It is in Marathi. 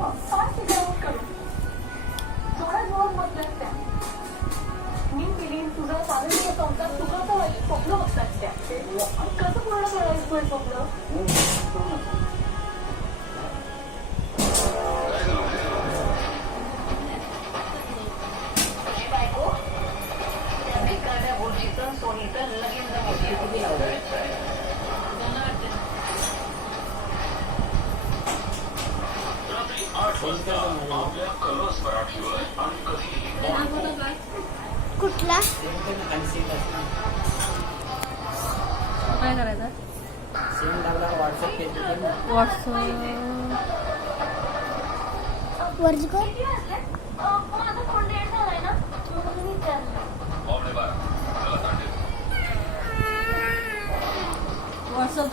काय figure करू? जोराजोरात बसल्यात त्या. मी फिलिंग तुझं चालू संसार सुखाचं वाईट स्वप्न बघतात त्या. कसं पूर्ण करायचं हे स्वप्न? तुझी बायको त्या भिकारड्या गोष्टीचं सोनीचं लगीन कुठला काय करायचं व्हॉट्सअप वर्ज कर माझा फोन डेट झालाय ना म्हणून विचारलं. व्हॉट्सअप